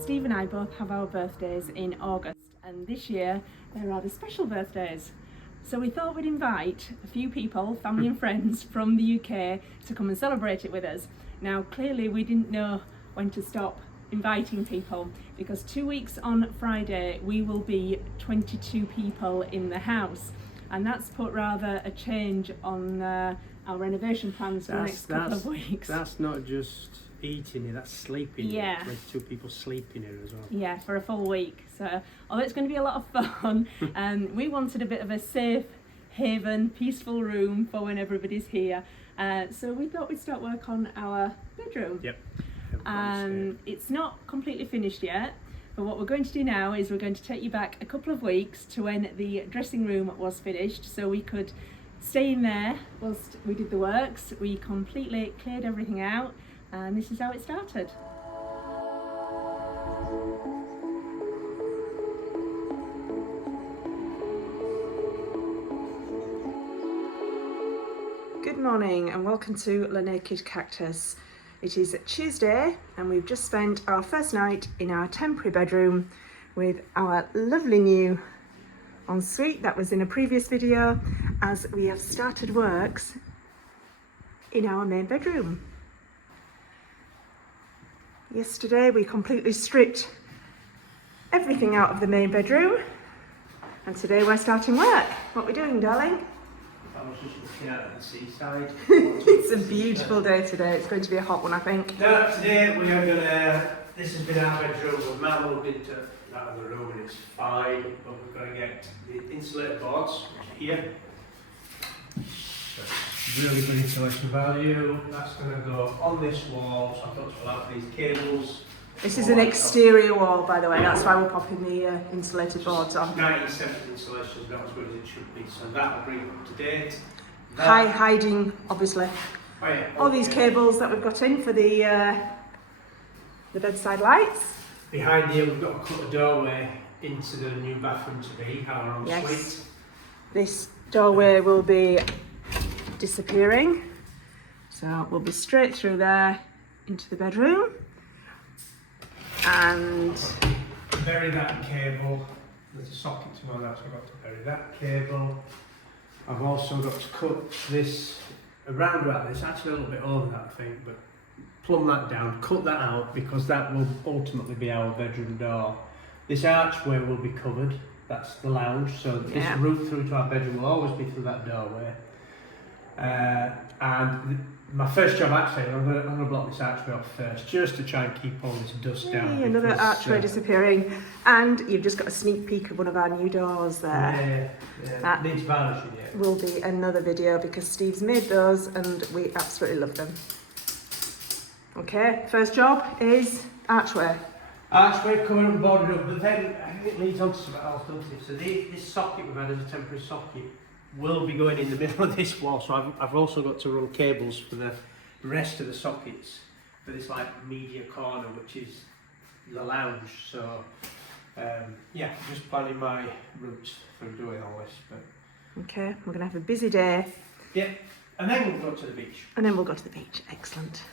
Steve and I both have our birthdays in August, and this year they're rather special birthdays. So we thought we'd invite a few people, family and friends from the UK, to come and celebrate it with us. Now, clearly we didn't know when to stop inviting people, because 2 weeks on Friday we will be 22 people in the house, and that's put rather a change on our renovation plans for the next couple of weeks. That's not just eating here, that's sleeping here. Yeah. 22 people sleeping here as well. Yeah, for a full week. So although it's going to be a lot of fun, we wanted a bit of a safe haven, peaceful room for when everybody's here. So we thought we'd start work on our bedroom. Yep. It's not completely finished yet, but what we're going to do now is we're going to take you back a couple of weeks to when the dressing room was finished, so we could stay in there whilst we did the works. We completely cleared everything out, and this is how it started. Good morning and welcome to La Naked Cactus. It is Tuesday and we've just spent our first night in our temporary bedroom with our lovely new ensuite that was in a previous video, as we have started works in our main bedroom. Yesterday we completely stripped everything out of the main bedroom, and today we're starting work. What are we doing, darling? I was just looking out at the seaside. It's a beautiful day today. It's going to be a hot one, I think. No, today we are gonna. This has been our bedroom. We've now moved into that other room and it's fine, but we've got to get the insulated boards, which are here. So, really good insulation value. That's going to go on this wall, so I've got to pull out these cables. This is an exterior wall, by the way. That's why we're popping the insulated boards on. 1970 insulation is not as good as it should be, so that will bring it up to date. Hiding, obviously. Oh, yeah. All these cables that we've got in for the bedside lights. Behind here we've got to cut a doorway into the new bathroom to be our ensuite. Yes. This doorway will be disappearing, so we'll be straight through there into the bedroom. And bury that cable. There's a socket to go there, so I've got to bury that cable. I've also got to cut this around about this, actually a little bit over that I think, but plumb that down, cut that out, because that will ultimately be our bedroom door. This archway will be covered, that's the lounge, so this route through to our bedroom will always be through that doorway. My first job actually, I'm going to block this archway off first, just to try and keep all this dust down. Another archway disappearing, and you've just got a sneak peek of one of our new doors there. Yeah, that needs varnishing yet. Will be another video because Steve's made those and we absolutely love them. Okay, first job is archway. Archway covered and boarded up, but then I think it leads on to something else, doesn't it? So this socket we've had as a temporary socket will be going in the middle of this wall, so I've also got to run cables for the rest of the sockets for this like media corner, which is the lounge. So yeah, just planning my routes for doing all this. But okay, we're gonna have a busy day. Yeah, and then we'll go to the beach. And then we'll go to the beach. Excellent.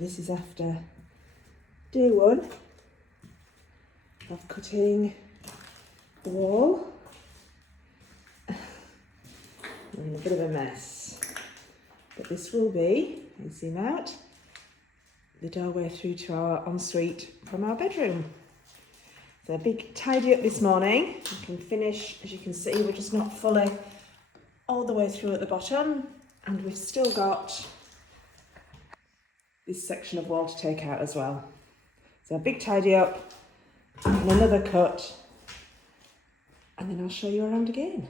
this is after day one of cutting the wall. We're in a bit of a mess, but this will be, you zoom out, the doorway through to our ensuite from our bedroom. So a big tidy up this morning. We can finish, as you can see, we're just not fully all the way through at the bottom, and we've still got this section of wall to take out as well. So a big tidy up and another cut, and then I'll show you around again.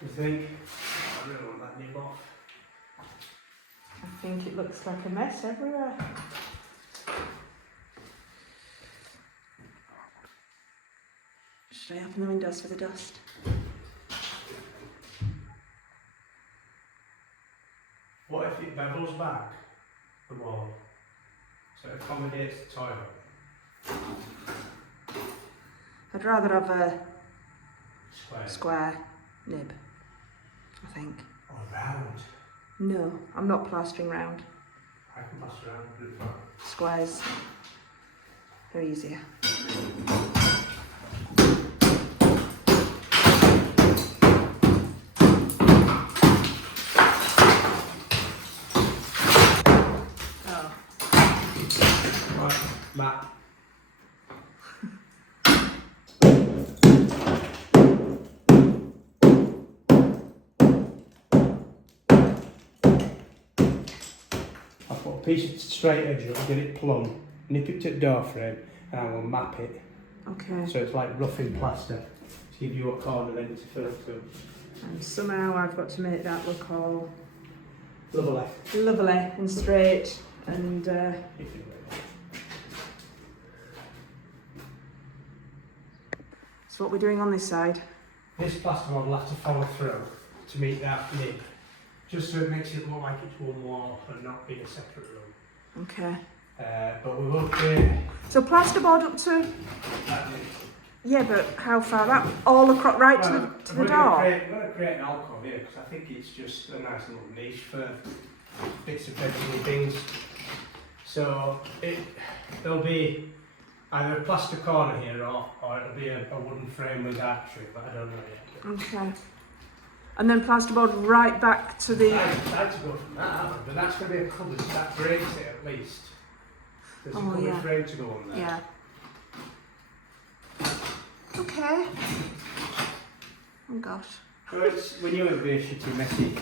You think? I really want that nib off. I think it looks like a mess everywhere. Should I open the windows for the dust? What if it bevels back the wall so it accommodates the toilet? I'd rather have a Square. square nib, I think. Or round. No, I'm not plastering round. I can pass around and put it back. Squares, they're easier. Oh. Right, Matt. I'll put a piece of straight edge up, get it plumb, nip it to the door frame, and I will map it. Okay. So it's like roughing plaster to give you a corner then to fill to. And somehow I've got to make that look all Lovely. lovely and straight and so what we're doing on this side. This plasterboard will have to follow through to meet that nib, just so it makes it look like it's one wall and not being a separate room. Okay. But we will create So plasterboard up to, that nib. yeah, but how far that? All across, right to the door? We're going to create an alcove here because I think it's just a nice little niche for bits of bedroom things. So there'll be either a plaster corner here or it'll be a wooden frame with archery, but I don't know yet. Okay. And then plasterboard right back to the... I'd like to go from that, but that's going to be a cupboard, so that breaks it at least. There's a cupboard frame to go on there. Yeah. Okay. Oh gosh. Well, we knew it would be a shitty, messy,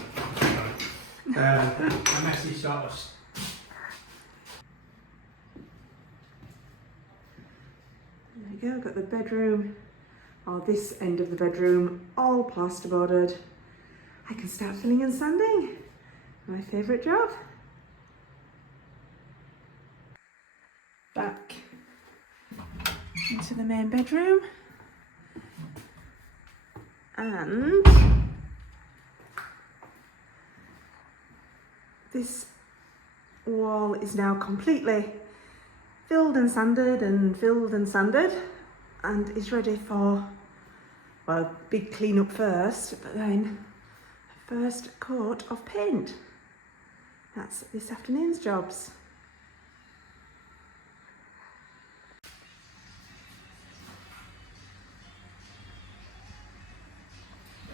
a messy sort of. There we go, got the bedroom, or this end of the bedroom, all plasterboarded. I can start filling and sanding. My favourite job. Back into the main bedroom. And this wall is now completely filled and sanded and is ready for, well, big clean up first, but then a first coat of paint. That's this afternoon's jobs.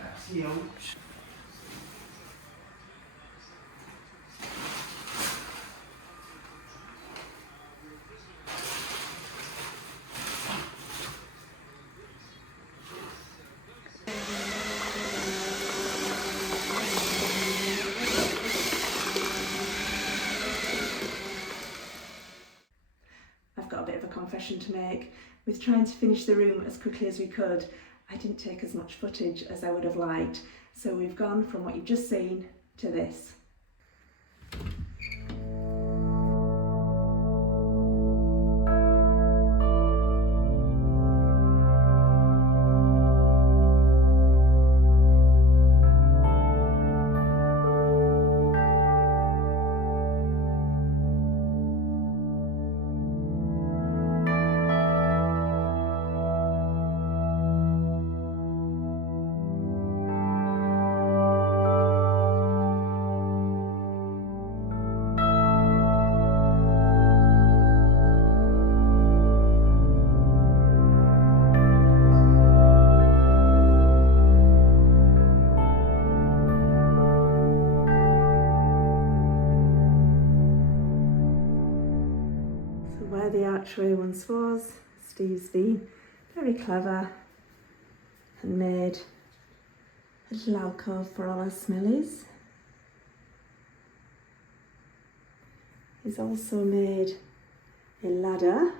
That's the ouch. I've got a bit of a confession to make. With trying to finish the room as quickly as we could, I didn't take as much footage as I would have liked. So we've gone from what you've just seen to this. the archway once was. Steve's been very clever and made a little alcove for all our smellies. He's also made a ladder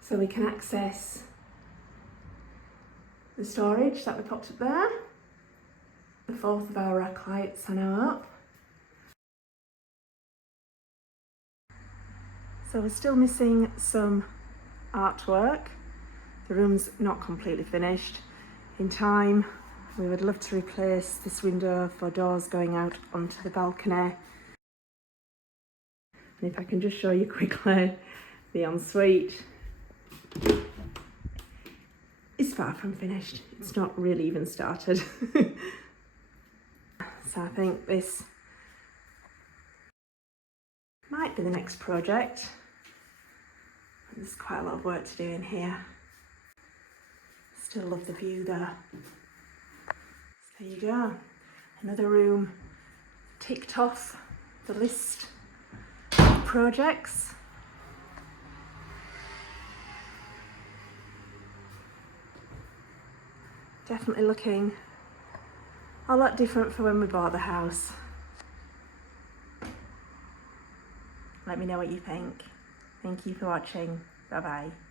so we can access the storage that we popped up there. The fourth of our rack lights are now up. So we're still missing some artwork. The room's not completely finished. In time, we would love to replace this window for doors going out onto the balcony. And if I can just show you quickly, the ensuite is far from finished. It's not really even started. So I think this might be the next project. There's quite a lot of work to do in here. Still love the view there. So there you go. Another room ticked off the list of projects. Definitely looking a lot different from when we bought the house. Let me know what you think. Thank you for watching. Bye bye.